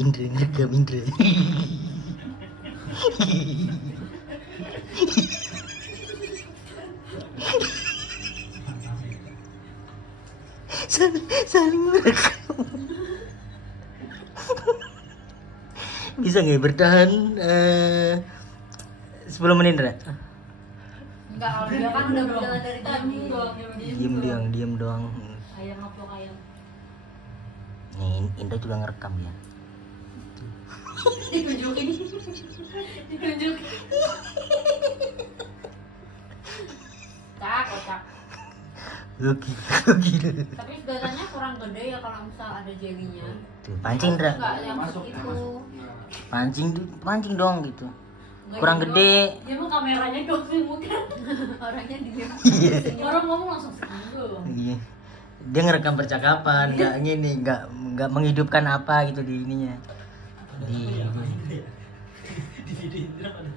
Indra ngerekam Indra. Saling merekam. Bisa nggak bertahan 10 menit, Indra? Enggak, kalau dia kan udah berjalan dari tadi. Diam doang. Ayam ngupload ayam. Nih, Indra juga ngerekam ya. Ditunjukin. Kocak. Gokil. Tapi biasanya kurang gede ya kalau misal ada jelinya. Tuh, pancing, Indra. Enggak yang masuk itu. Pancing dong gitu. Kurang gede. Dia mau kameranya doang bukan. Orangnya diem. Orang ngomong langsung segitu. Iya. Dia ngerekam percakapan, nggak menghidupkan apa gitu di ininya. Di video Indra pada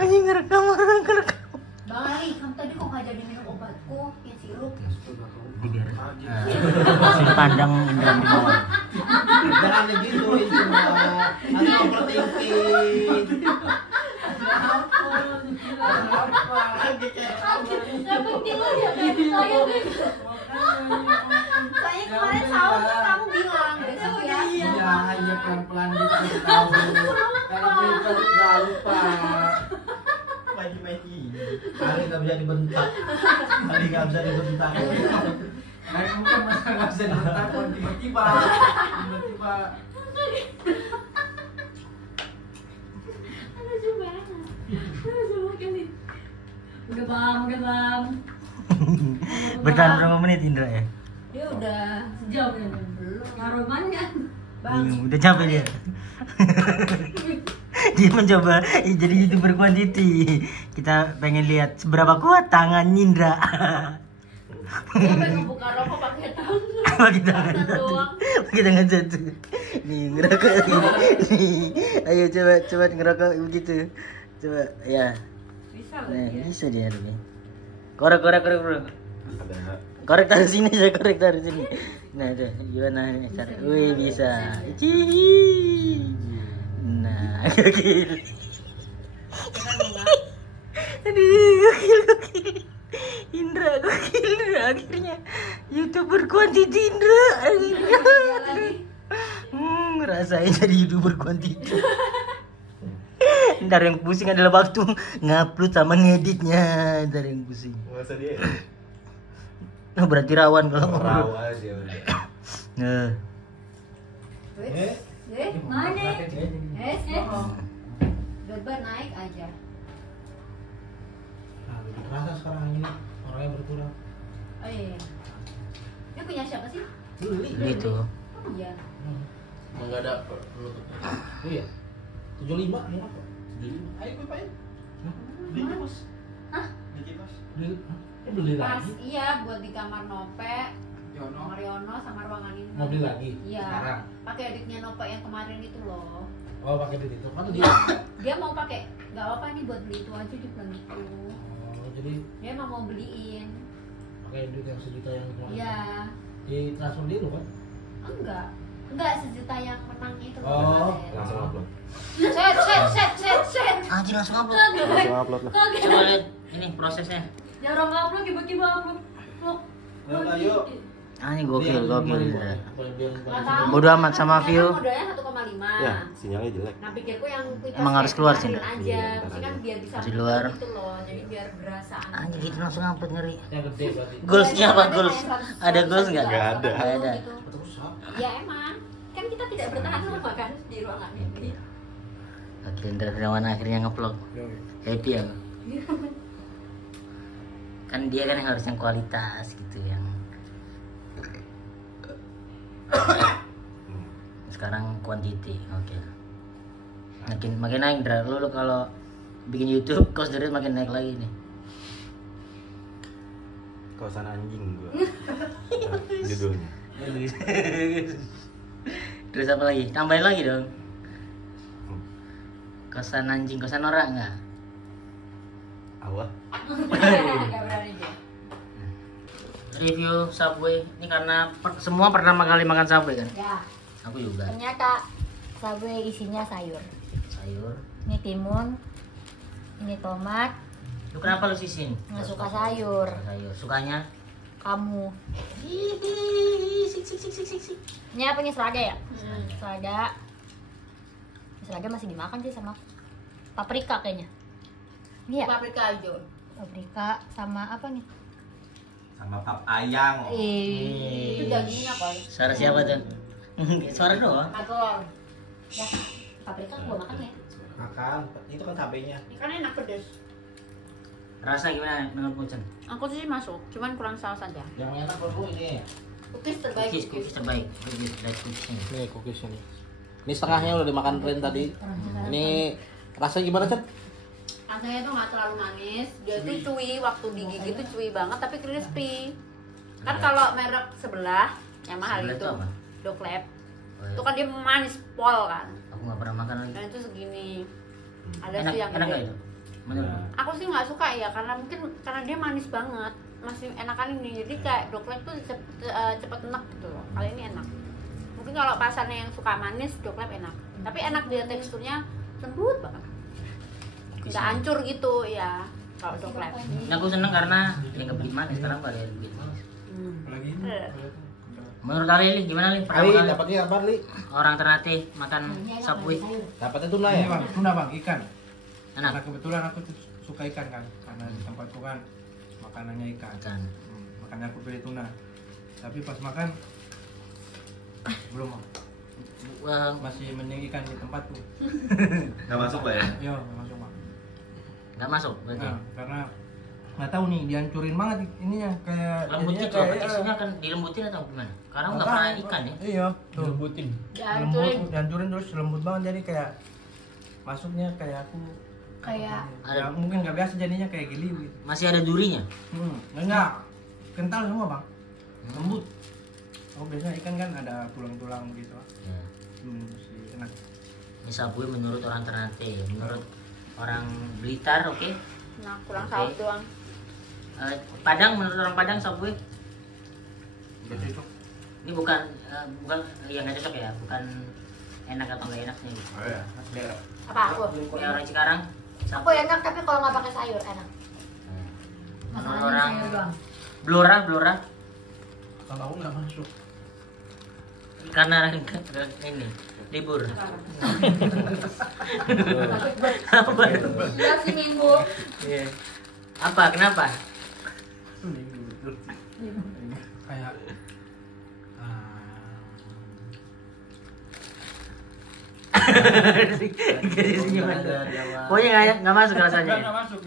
anjing ngerekam. Bang Ali, kamu tadi kok nggak jadi minum obatku yang sirup? Sudut pandang Indra Brimawan. Jangan gitu cuma nanti overthinking. Yang penting lo ya saya kemarin sahur tuh kamu bilang besok ya. Iya, hanya pelan-pelan gitu tahu. Karena kita nggak lupa. Kali nggak bisa dibentak. Nah, mungkin masa nggak bisa dibentak tiba-tiba. Lucu banget kali. Udah bang. Bertahan berapa menit Indra ya? Dia udah sejam ya belum. Ngaroman kan? Bang. Udah capek dia. Dia mencoba jadi YouTuber quantity. Kita pengen lihat seberapa kuat tangan Indra. Dia pengen buka rokok pakai tangan. Pakai tangan satu. Nih ngerokok nih. Ayo coba ngerokok begitu. Coba ya. Bisa Nah, ya? bisa dia nih. Korek bro. Korek taruh sini. Nah, tuh gimana nih cara? Wih, bisa. Cihi. Nah, gokil. Aduh, gokil. Indra gokil. Akhirnya YouTuber quantity Indra. Rasain jadi YouTuber quantity. Ntar yang pusing adalah waktu ngupload sama ngeditnya. Ntar yang pusing. Masa dia? Nah, berarti rawan kalau Rawas ya udah. Nah. Mana? Beban naik aja. Nah, lebih terasa sekarang ini orangnya berkurang. Oh iya. Dia punya siapa sih? Gitu. Oh iya. Enggak ada penutup. Iya. 75 mau apa? 75. Ayo gue pakai. Beli kipas. Hah? Beli kipas. Beli Pas lagi. iya buat di kamar Nope, Yono. Mariono sama ruangan ini. Mau beli lagi? Iya. Sekarang? Pakai editnya Nope yang kemarin itu loh. Oh, pakai duit itu. Kan Dia, dia mau pakai nggak apa ini buat beli itu aja dia bilang gitu. Oh, jadi Dia emang mau beliin. pakai duit yang sejuta yang kemarin. Iya. Di transfer dulu kan? Enggak sejuta yang menang itu loh. Oh, kemarin. Langsung upload. Set. Anjir langsung upload. Langsung upload lah. Kaget. Coba lihat ini prosesnya. Ya orang upload tiba-tiba upload. Ayo. Ini gokil. Nggak Bodo amat sama view. Modalnya 1,5. Ya, sinyalnya jelek. Nah pikirku yang Emang harus keluar sih, Ndra? Aja, Iya, mesti kan biar bisa Harus di luar. gitu loh, jadi biar berasa. Anjir gitu langsung upload ngeri. yang gede berarti. Goalsnya apa goals? Ada goals nggak? Nggak ada. Nggak ada. Gitu. Terus apa? Ya emang, kan kita tidak bertahan lama kan di ruangan ini. Oke, Indra Brimawan akhirnya ngevlog. Happy ya. Kan dia kan yang harus yang kualitas gitu yang. Sekarang quantity. Oke. Makin naik Indra. Lu kalau bikin YouTube cost dari makin naik lagi nih. Kosan anjing gua. Judulnya. Terus apa lagi? Tambahin lagi dong. Kosan anjing, kosan norak nggak? Awal. Gak berani dia. Review Subway ini karena semua pertama kali makan Subway kan. Ya. Aku juga. Ternyata Subway isinya sayur. Sayur. Ini timun, ini tomat. Lu kenapa lu sisin? Nggak suka sayur. Sayur. Sukanya? Kamu. Sik. Ini apa nih, selada ya? Selada. Selada masih dimakan sih sama paprika kayaknya. Ini ya? Paprika hijau. Paprika sama apa nih? Sama pap ayang. Itu dagingnya kok. Suara siapa tuh? Suara doang. Atau Ya, paprika gua makan ya. Makan, itu kan cabenya. ikan enak pedes. Rasa gimana menurut Chen? Aku sih masuk, cuman kurang saus aja. Yang enak berbu ini. Cookies terbaik. Cookies terbaik. Cookies light cookiesnya. Nih cookiesnya nih. Ini setengahnya udah dimakan Rin tadi. Ini rasanya gimana, Cet? Rasanya tuh nggak terlalu manis. Dia tuh cuy, waktu digigit tuh cuy banget tapi crispy. Kan kalau merek sebelah yang mahal Sebelah itu, itu apa? Doklep. Oh, iya. Itu kan dia manis pol kan. Aku nggak pernah makan lagi. Dan itu segini. Ada Enak, sih yang enak gede. nggak itu? Menurut? Aku sih nggak suka ya karena mungkin karena dia manis banget. Masih enakan ini. Jadi kayak Doklep tuh cepet enak gitu loh. Kali ini enak. Mungkin kalau pasarnya yang suka manis, Doklep enak. Tapi enak dia teksturnya lembut banget. Nggak hancur gitu ya kalau Doklep. Nah, aku seneng karena dia nggak bikin manis. Sekarang nggak ada yang bikin manis. Apalagi ini. Menurut Ali, Li, gimana Li? Pertama Ali, kali dapatnya apa, Li? orang Ternate makan Subway. Dapatnya tuna Ini ya? bang, tuna bang, ikan. Karena Enak. kebetulan aku tuh suka ikan kan, karena di tempatku kan makanannya ikan. Kan. Makanya aku pilih tuna. Tapi pas makan belum Bang. Masih mending ikan di tempatku. Nggak masuk lah ya? Iya, langsung Bang. Nggak masuk berarti. Nah, karena nggak tahu nih dihancurin banget ininya kayak Lembut jadinya gitu, apa kayak- teksturnya kan dilembutin atau gimana? Karena aku nggak pernah ikan ya. Iya, tuh. Dilembutin. Dihancurin terus lembut banget jadi kayak masuknya kayak aku Kayak ya, mungkin nggak biasa jadinya kayak geli gitu. Masih ada durinya. Enggak, kental semua bang, lembut. Oh biasanya ikan kan ada tulang-tulang gitu. Ya. Masih enak. Ini Subway menurut orang Ternate, menurut orang Blitar, oke. Nah, kurang Oke. saus doang. Padang, menurut orang Padang Subway Cocok. ini bukan yang nggak cocok ya, bukan enak atau nggak enaknya gitu. Oh ya, apa aku? Kayak orang Cikarang, Aku enak tapi kalau nggak pakai sayur enak. menurut orang Blora kalau aku nggak masuk. karena ini libur. Apa? Iya sih minggu. Iya. Apa? Kenapa? Kayak Pokoknya nggak masuk rasanya. nggak masuk.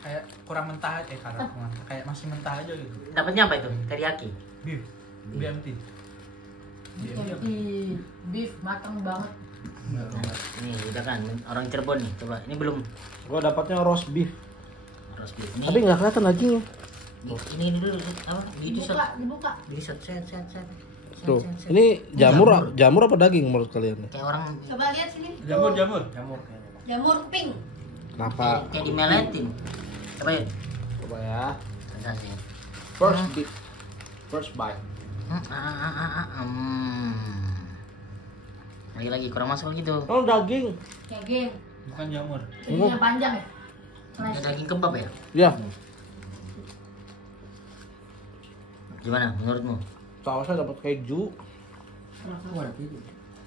Kayak kurang mentah aja, kayak masih mentah aja gitu. Dapatnya apa itu? Teriyaki. Beef, BMT. Beef matang banget. Nih udah kan orang Cirebon nih. Coba ini belum Gua dapatnya roast beef. roast beef. Ini Tapi nggak kelihatan dagingnya. ini dulu apa? Di shot. Dibuka. Di shot set. Tuh, ini jamur apa daging menurut kalian? kayak orang Coba lihat sini. Jamur kayaknya bang. Jamur pink. Kenapa? kayak dimeletin. Coba ya. Coba ya. Rasanya. First bite. Lagi kurang masuk gitu. Oh, daging. Daging. Bukan jamur. Daginnya panjang ya? Ini daging kebab ya? Ya, Gimana menurutmu? sausnya dapat keju.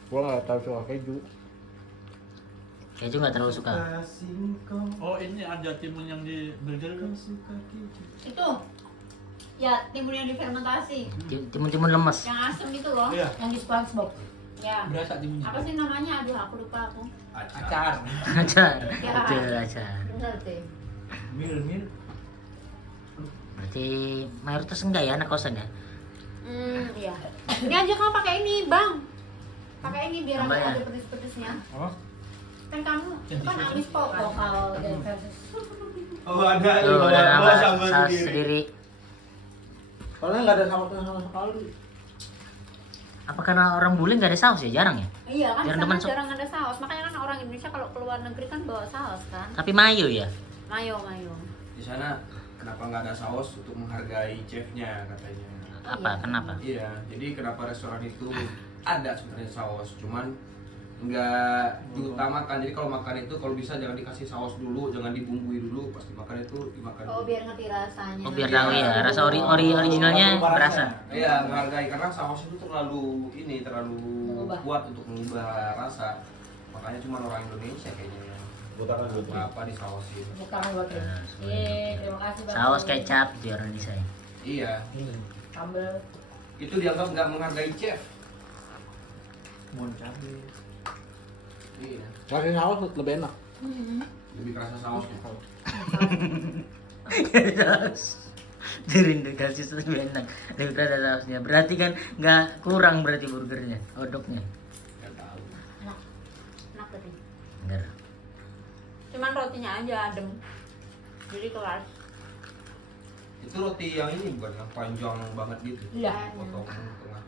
Gua nggak tahu soal keju. Keju nggak terlalu suka. Oh ini ada timun yang di burger. Itu. Ya, timun yang difermentasi. Timun-timun lemes. Yang asem itu loh. Iya. Yang di SpongeBob. Ya. Berasa timunnya. Apa sih namanya? Aduh, aku lupa aku. Acar. Acar. Ya. Betul acar. Bener deh. Mil. Berarti mayoritas enggak ya anak kosan ya? Iya. Ini aja kamu pakai ini, Bang. Pakai ini biar Tambah ya? ada pedes-pedesnya. Apa? Kan kamu itu kan amis pop kan? Lokal dan versus. Oh ada. Tuh udah nambah saus sendiri. Soalnya nggak ada sausnya sama sekali. Apa karena orang bule nggak ada saus ya? Jarang ya? Iya kan Jarang sana teman so- jarang ada saus. Makanya kan orang Indonesia kalau keluar negeri kan bawa saus kan. Tapi mayo ya? Mayo. Di sana kenapa nggak ada saus untuk menghargai chefnya katanya. Apa? Kenapa? Iya, jadi kenapa restoran itu ada sebenarnya saus, cuman nggak diutamakan. Jadi kalau makan itu kalau bisa jangan dikasih saus dulu, jangan dibumbui dulu, pas dimakan itu dimakan. Oh, biar ngerti rasanya. Oh, biar tahu ya, rasa originalnya berasa. Iya, menghargai karena saus itu terlalu Mengubah. kuat untuk mengubah rasa. Makanya cuma orang Indonesia kayaknya yang apa disausin. Bukan buat terima kasih Bang. Saus kecap itu orang desain. Iya, Sambal. itu dianggap nggak menghargai chef. Mohon cabai. Iya, Kasih saus lebih enak. lebih kerasa sausnya. Saus. Dirindu kasih saus lebih enak. Lebih kerasa sausnya. Berarti kan nggak kurang berarti burgernya, hotdognya. Nggak tahu. Enak tadi. Enggak. Cuman rotinya aja adem. Jadi keras. Itu roti yang ini bukan yang panjang banget gitu. Iya. Potong tengah.